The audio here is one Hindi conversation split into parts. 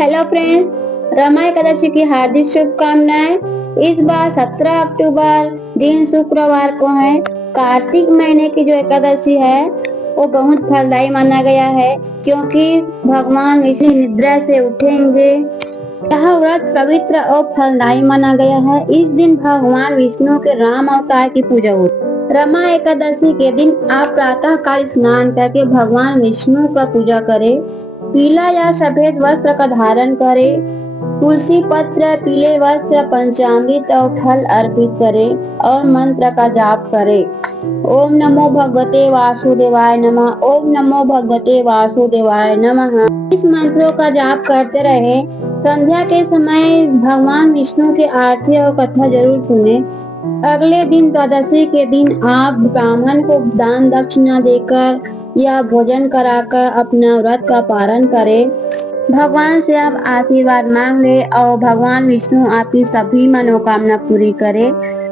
हेलो फ्रेंड्स, रमा एकादशी की हार्दिक शुभकामनाएं। इस बार 17 अक्टूबर दिन शुक्रवार को है। कार्तिक महीने की जो एकादशी है वो बहुत फलदायी माना गया है, क्योंकि भगवान विष्णु निद्रा से उठेंगे। यह व्रत पवित्र और फलदायी माना गया है। इस दिन भगवान विष्णु के राम अवतार की पूजा होती है। रमा एकादशी के दिन आप प्रातः काल स्नान करके भगवान विष्णु का पूजा करें। पीला या सफेद वस्त्र का धारण करें। तुलसी पत्र, पीले वस्त्र, पंचामृत और फल अर्पित करें और मंत्र का जाप करें। ओम नमो भगवते वासुदेवाय नमः। ओम नमो भगवते वासुदेवाय नमः। इस मंत्रों का जाप करते रहे। संध्या के समय भगवान विष्णु की आरती और कथा जरूर सुने। अगले दिन द्वादशी के दिन आप ब्राह्मण को दान दक्षिणा देकर या भोजन कराकर अपना व्रत का पालन करें। भगवान से आप आशीर्वाद मांग ले और भगवान विष्णु आपकी सभी मनोकामना पूरी करे।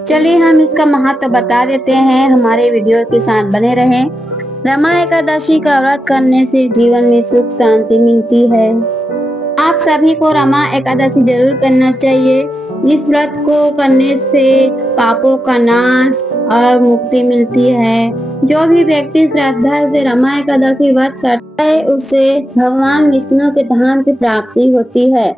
चलिए हम इसका महत्व बता देते हैं। हमारे वीडियो के साथ बने रहें। रमा एकादशी का व्रत करने से जीवन में सुख शांति मिलती है। आप सभी को रमा एकादशी जरूर करना चाहिए। इस व्रत को करने से पापों का नाश और मुक्ति मिलती है। जो भी व्यक्ति श्रद्धा से रमा एकादशी व्रत करता है उसे भगवान विष्णु के धाम की प्राप्ति होती है।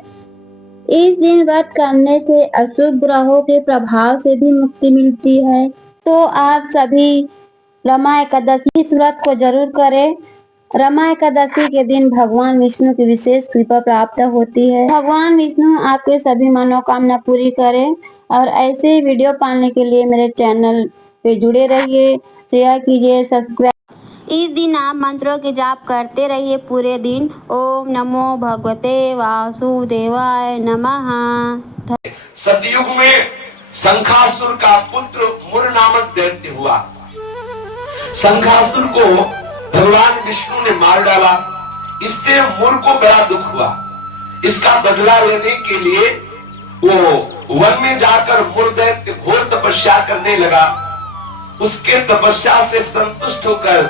इस दिन व्रत करने से अशुभ ग्रहों के प्रभाव से भी मुक्ति मिलती है। तो आप सभी रमा एकादशी इस व्रत को जरूर करें। रमा एकादशी के दिन भगवान विष्णु की विशेष कृपा प्राप्त होती है। भगवान विष्णु आपके सभी मनोकामना पूरी करें। और ऐसे वीडियो पाने के लिए मेरे चैनल पे जुड़े रहिए, शेयर कीजिए, सब्सक्राइब। इस दिन आप मंत्रों के जाप करते रहिए पूरे दिन। ओम नमो भगवते वासुदेवाय नमः। सतयुग में शंखासुर का पुत्र मुर नामक दैत्य हुआ। शंखासुर को भगवान विष्णु ने मार डाला। इससे मुर को बड़ा दुख हुआ। इसका बदला लेने के लिए वो वन में जाकर मुर दैत्य घोर तपस्या करने लगा। उसके तपस्या से संतुष्ट होकर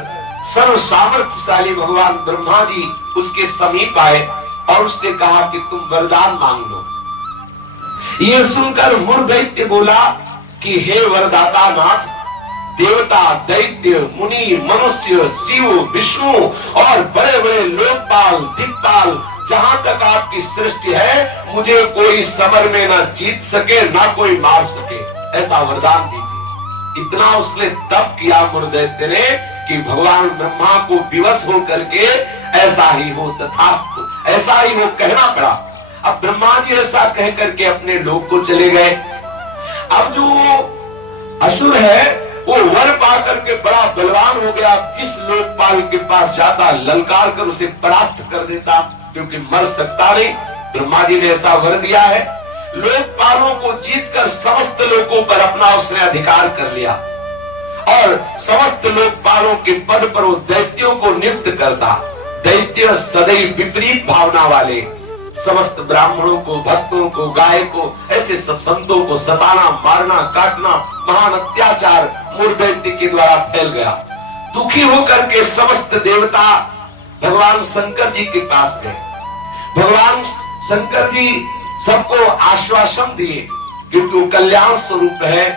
सर्व सामर्थ्यशाली भगवान ब्रह्मा जी उसके समीप आए और उससे कहा कि तुम वरदान मांग लो। यह सुनकर मुर दैत्य बोला कि हे वरदाता नाथ, देवता, दैत्य, मुनि, मनुष्य, शिव, विष्णु और बड़े बड़े लोकपाल, दिक्पाल, जहां तक आपकी सृष्टि है, मुझे कोई समर में ना जीत सके ना कोई मार सके, ऐसा वरदान दीजिए। इतना उसने तप किया मुर दैत्य ने कि भगवान ब्रह्मा को विवश हो करके ऐसा ही हो तथास्तु, ऐसा ही हो कहना पड़ा। अब ब्रह्मा जी ऐसा कह करके अपने लोक को चले गए। अब जो असुर है वो वर पा करके बड़ा बलवान हो गया। जिस लोकपाल के पास जाता ललकार कर उसे परास्त कर देता, क्योंकि मर सकता नहीं। ब्रह्मा जी ने ऐसा वर दिया है। लोकपालों को जीतकर समस्त लोकों पर अपना उसने अधिकार कर लिया और समस्त लोकपालों के पद पर वो दैत्यों को नियुक्त करता। दैत्य सदैव विपरीत भावना वाले समस्त ब्राह्मणों को, भक्तों को, गाय को, ऐसे सब संतों को सताना, मारना, काटना, महान अत्याचार मुर दैत्य के द्वारा फैल गया। दुखी होकर के समस्त देवता भगवान शंकर जी के पास गए। भगवान शंकर जी सबको आश्वासन दिए, क्योंकि वो कल्याण स्वरूप है।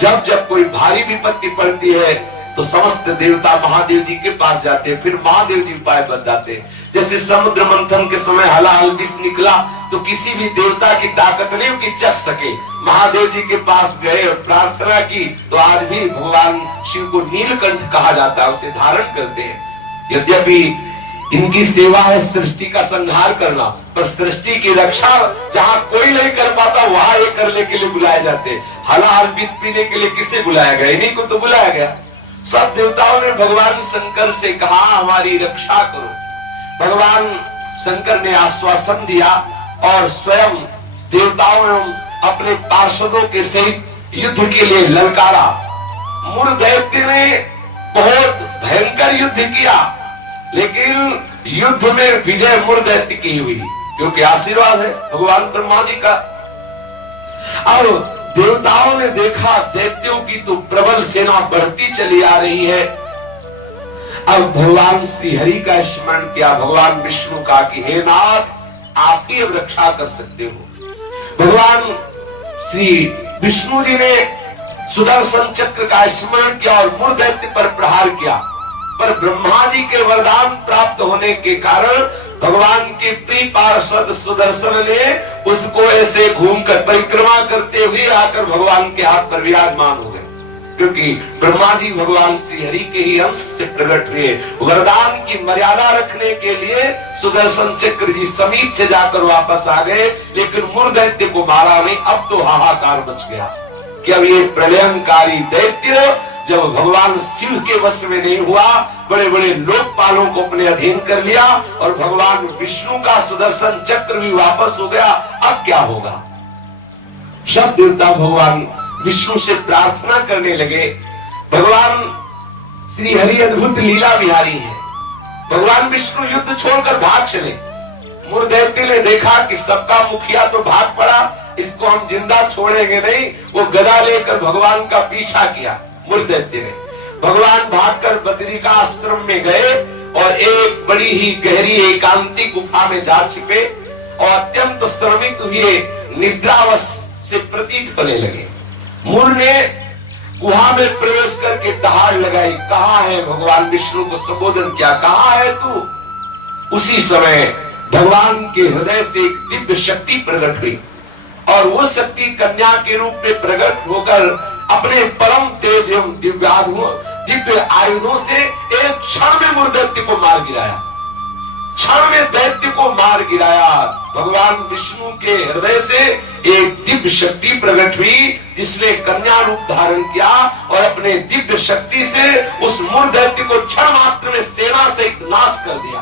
जब जब कोई भारी विपत्ति पड़ती है तो समस्त देवता महादेव जी के पास जाते हैं, फिर महादेव जी उपाय बताते हैं। जैसे समुद्र मंथन के समय हलाहल विष निकला तो किसी भी देवता की ताकत नहीं कि चख सके। महादेव जी के पास गए और प्रार्थना की तो आज भी भगवान शिव को नीलकंठ कहा जाता है, उसे धारण करते हैं। यद्यपि इनकी सेवा है सृष्टि का संहार करना, पर सृष्टि की रक्षा जहाँ कोई नहीं कर पाता वहां ये करने के लिए बुलाए जाते हैं। हलाहल विष पीने के लिए किसे बुलाया गया? इन्हीं को तो बुलाया गया। सब देवताओं ने भगवान शंकर से कहा हमारी रक्षा करो। भगवान शंकर ने आश्वासन दिया और स्वयं देवताओं एवं अपने पार्षदों के सहित युद्ध के लिए ललकारा। मुर दैत्य ने बहुत भयंकर युद्ध किया, लेकिन युद्ध में विजय मुर दैत्य की हुई, क्योंकि आशीर्वाद है भगवान ब्रह्मा जी का। अब देवताओं ने देखा दैत्यों की तो प्रबल सेना बढ़ती चली आ रही है। अब भगवान श्री हरि का स्मरण किया, भगवान विष्णु का कि हे नाथ आप ही अब रक्षा कर सकते हो। भगवान श्री विष्णु जी ने सुदर्शन चक्र का स्मरण किया और मूर दैत्य पर प्रहार किया, पर ब्रह्मा जी के वरदान प्राप्त होने के कारण भगवान के प्रिय पार्षद सुदर्शन ने उसको ऐसे घूमकर परिक्रमा करते हुए आकर भगवान के हाथ पर विराजमान हो गए, क्योंकि ब्रह्मा जी भगवान श्री हरि के ही अंश से प्रकट हुए। वरदान की मर्यादा रखने के लिए सुदर्शन चक्र जी समीप से जाकर वापस आ गए, लेकिन मूर दैत्य को मारा नहीं। अब तो हाहाकार मच गया कि अब ये प्रलयंकारी दैत्य जब भगवान शिव के वश में नहीं हुआ, बड़े बड़े लोकपालों को अपने अधीन कर लिया और भगवान विष्णु का सुदर्शन चक्र भी वापस हो गया, अब क्या होगा। सब देवता भगवान विष्णु से प्रार्थना करने लगे। भगवान श्री हरि अद्भुत लीला बिहारी है। भगवान विष्णु युद्ध छोड़कर भाग चले। मूर दैत्य ने देखा कि सबका मुखिया तो भाग पड़ा, इसको हम जिंदा छोड़ेंगे नहीं। वो गदा लेकर भगवान का पीछा किया। मूर दैत्य ने भगवान भागकर बद्रिका आश्रम में गए और एक बड़ी ही गहरी एकांतिक गुफा में जा छिपे और अत्यंत श्रमित हुए निद्रावश से प्रतीत होने लगे। मूर ने गुहा में प्रवेश करके दहाड़ लगाई, कहाँ है भगवान विष्णु को संबोधन किया, कहाँ है तू। उसी समय भगवान के हृदय से एक दिव्य शक्ति प्रकट हुई और वो शक्ति कन्या के रूप में प्रकट होकर अपने परम तेज एवं दिव्य आयुधों से एक क्षण में मूर दैत्य को मार गिराया। क्षण में दैत्य को मार गिराया। भगवान विष्णु के हृदय से एक दिव्य शक्ति प्रकट हुई, जिसने कन्या रूप धारण किया और अपने दिव्य शक्ति से उस मूर दैत्य को क्षण मात्र में सेना से नाश कर दिया।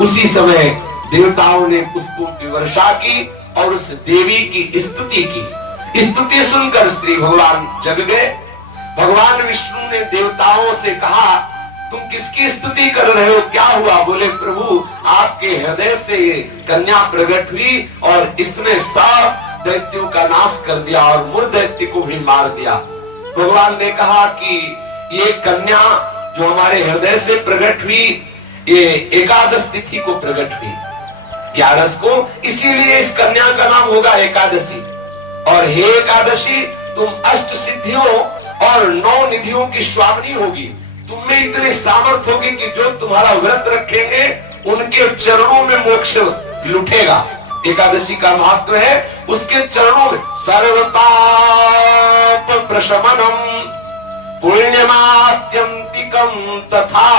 उसी समय देवताओं ने पुष्पों की वर्षा की और उस देवी की स्तुति की। स्तुति सुनकर श्री भगवान जग गए। भगवान विष्णु ने देवताओं से कहा, तुम किसकी स्तुति कर रहे हो, क्या हुआ। बोले, प्रभु आपके हृदय से ये कन्या प्रकट हुई और इसने सब दैत्यों का नाश कर दिया और मूर दैत्य को भी मार दिया। भगवान ने कहा कि ये कन्या जो हमारे हृदय से प्रकट हुई, ये एकादश तिथि को प्रकट हुई, 11 को, इसीलिए इस कन्या का नाम होगा एकादशी। और हे एकादशी, तुम अष्ट सिद्धियों और 9 निधियों की स्वामिनी होगी। तुम में इतनी सामर्थ्य होगी कि जो तुम्हारा व्रत रखेंगे उनके चरणों में मोक्ष लुटेगा। एकादशी का महत्व है उसके चरणों में सर्व पाप प्रशमनम पुण्यमात्यंतिकम तथा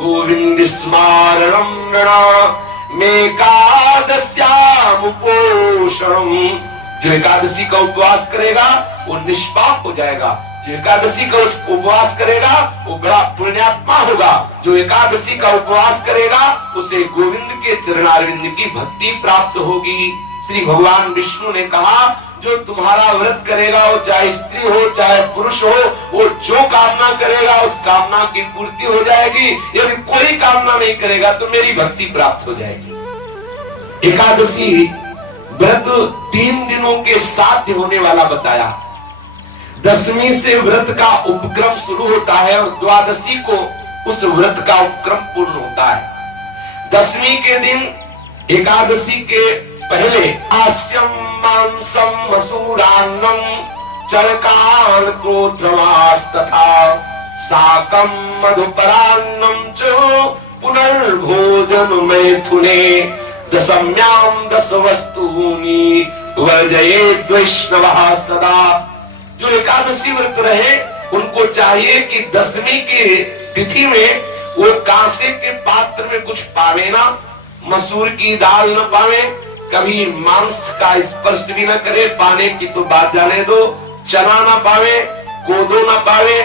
गोविंद स्मारणम मेकादस्यामुपोषणम। जो एकादशी का उपवास करेगा वो निष्पाप हो जाएगा। जो एकादशी का उपवास करेगा वो बड़ा पुण्यात्मा होगा। जो एकादशी का उपवास करेगा उसे गोविंद के चरणारविंद की भक्ति प्राप्त होगी। श्री भगवान विष्णु ने कहा, जो तुम्हारा व्रत करेगा वो चाहे स्त्री हो चाहे पुरुष हो, वो जो कामना करेगा उस कामना की पूर्ति हो जाएगी। यदि कोई कामना नहीं करेगा तो मेरी भक्ति प्राप्त हो जाएगी। एकादशी व्रत 3 दिनों के साध्य होने वाला बताया। 10वीं से व्रत का उपक्रम शुरू होता है और द्वादशी को उस व्रत का उपक्रम पूर्ण होता है। 10वीं के दिन एकादशी के पहले आस्यम मांसम मसूरान्नम चरकान क्रोधवास तथा साकम मधुपरान्नम च पुनर्भोजन मैथुने दशम्याम 10 वस्तूनि वर्जयेत् वैष्णवः सदा। जो एकादशी व्रत रहे उनको चाहिए कि 10वीं की तिथि में वो कांसे के पात्र में कुछ पावे ना, मसूर की दाल न पावे, कभी मांस का स्पर्श भी न करे, पाने की तो बात जाने दो, चना न पावे, कोदो न पावे,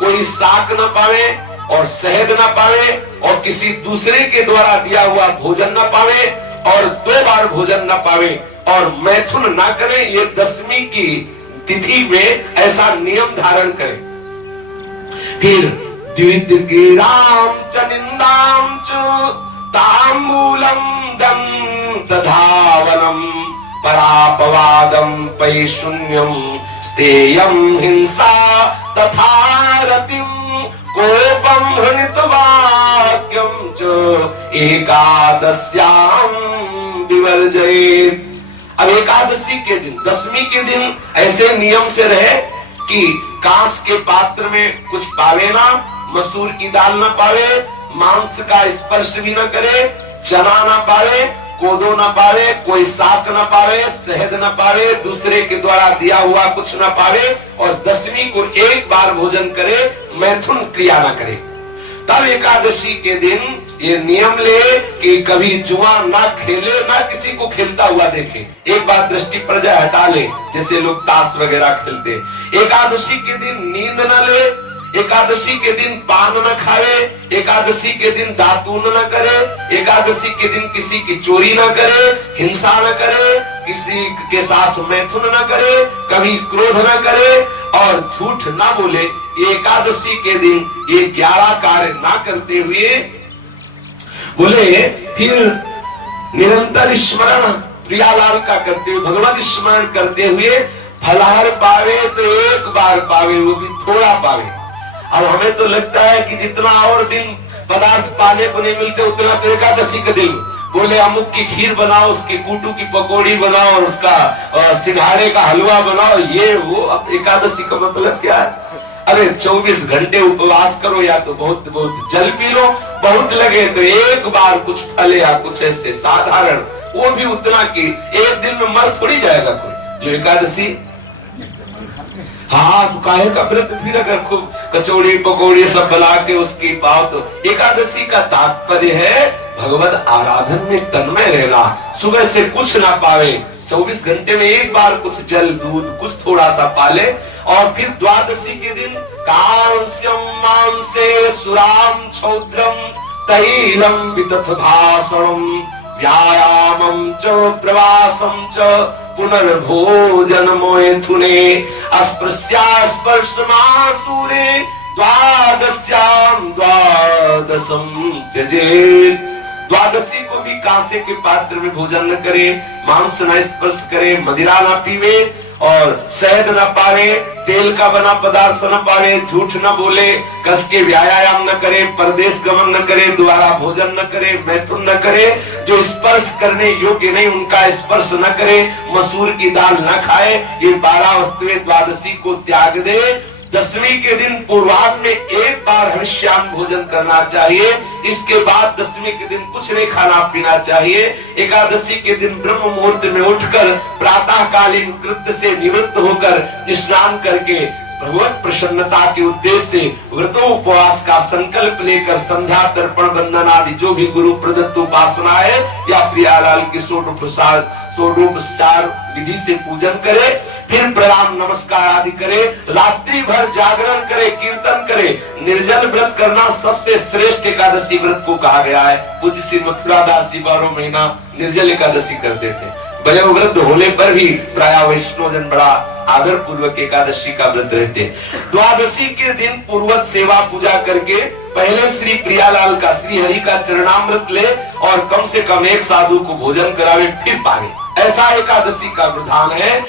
कोई साग न पावे और शहद न पावे और किसी दूसरे के द्वारा दिया हुआ भोजन न पावे और 2 बार भोजन न पावे और मैथुन न करे। ये 10वीं की तिथि में ऐसा नियम धारण करे। फिर द्वितीयाम च निंदाम च तांबूलम दंतधावनम परापवादम पैशून्यम स्तेयम हिंसा तथा रतिम कोपम हृणित वाक्यम च एकादश्याम अब एकादशी के दिन, दशमी के दिन ऐसे नियम से रहे कि कांस के पात्र में कुछ पावे ना, मसूर की दाल ना पावे, मांस का स्पर्श भी ना करे, चना ना पावे, कोदो ना पावे, कोई साग ना पावे, शहद ना पावे, दूसरे के द्वारा दिया हुआ कुछ ना पावे, और दशमी को एक बार भोजन करे, मैथुन क्रिया ना करे। तब एकादशी के दिन ये नियम ले कि कभी जुआ ना खेले, ना किसी को खेलता हुआ देखे। एक बार दृष्टि पर जाए हटा ले, जैसे लोग ताश वगैरह खेलते। एकादशी के दिन नींद न ले, एकादशी के दिन पान न खावे, एकादशी के दिन दातून न करे, एकादशी के दिन किसी की चोरी न करे, हिंसा न करे, किसी के साथ मैथुन न करे, कभी क्रोध न करे और झूठ न बोले। एकादशी के दिन ये 11 कार्य ना करते हुए बोले फिर निरंतर स्मरण प्रियालाल का करते हुए, भगवत स्मरण करते हुए फलाहार पावे तो एक बार पावे, वो भी थोड़ा पावे। अब हमें तो लगता है कि जितना और दिन पदार्थ पाने को नहीं मिलते उतना तो एकादशी का दिन। बोले अमुक की खीर बनाओ, उसकी कूटू की पकौड़ी बनाओ और उसका सिंघाड़े का हलवा बनाओ, ये वो। अब एकादशी का मतलब क्या है? अरे 24 घंटे उपवास करो, या तो बहुत बहुत जल पी लो, बहुत लगे तो एक बार कुछ फल या कुछ ऐसे साधारण, वो भी उतना कि एक दिन में मर थोड़ी जाएगा कोई जो एकादशी। हाँ तो काहे का व्रत फिर अगर खूब कचौड़ी पकौड़ी सब बना के उसकी पाओ तो। एकादशी का तात्पर्य है भगवत आराधन में तन्मय रहना। सुबह से कुछ ना पावे, 24 घंटे में एक बार कुछ जल दूध कुछ थोड़ा सा पाले, और फिर द्वादशी के दिन कांस्यम मांसे सुराम क्षौद्रम तैलम वितथ भाषणम व्यायामम च प्रवासम च पुनर्भोजन मैथुने अस्पृश्या स्पर्शमासूरे द्वादश्याम द्वादशम त्यजेत्। द्वादशी को भी कांसे के पात्र में भोजन न करे, मांस न स्पर्श करे, मदिरा न पीवे और शहद न पावे, तेल का बना पदार्थ न पावे, झूठ न बोले, कस के व्यायाम न करे, परदेश गमन न करे, दोबारा भोजन न करे, मैथुन न करे, जो स्पर्श करने योग्य नहीं उनका स्पर्श न करे, मसूर की दाल न खाए। ये 12 वस्तुएं द्वादशी को त्याग दे। दशमी के दिन पूर्वाह्न में एक बार हविष्यान्न भोजन करना चाहिए, इसके बाद दशमी के दिन कुछ नहीं खाना पीना चाहिए। एकादशी के दिन ब्रह्म मुहूर्त में उठकर प्रातः कालीन कृत्य से निवृत्त होकर स्नान करके भगवत प्रसन्नता के उद्देश्य से व्रतोपवास का संकल्प लेकर संध्या तर्पण वंदन आदि जो भी गुरु प्रदत्त उपासना है या प्रियालाल की षोडोपचार विधि से पूजन करे, फिर प्रणाम नमस्कार आदि करे, रात्रि भर जागरण करे, कीर्तन करे। निर्जल व्रत करना सबसे श्रेष्ठ एकादशी व्रत को कहा गया है। पूज्य श्री मथुरा दास जी 12 महीना निर्जल एकादशी करते थे। वयोवृद्ध होने पर भी प्राय वैष्णव जन बड़ा आदर पूर्वक एकादशी का व्रत रहते। द्वादशी के दिन पूर्वत सेवा पूजा करके पहले श्री प्रियालाल का श्री हरि का चरणामृत ले और कम से कम एक साधु को भोजन करावे, फिर पावे। ऐसा एकादशी का विधान है।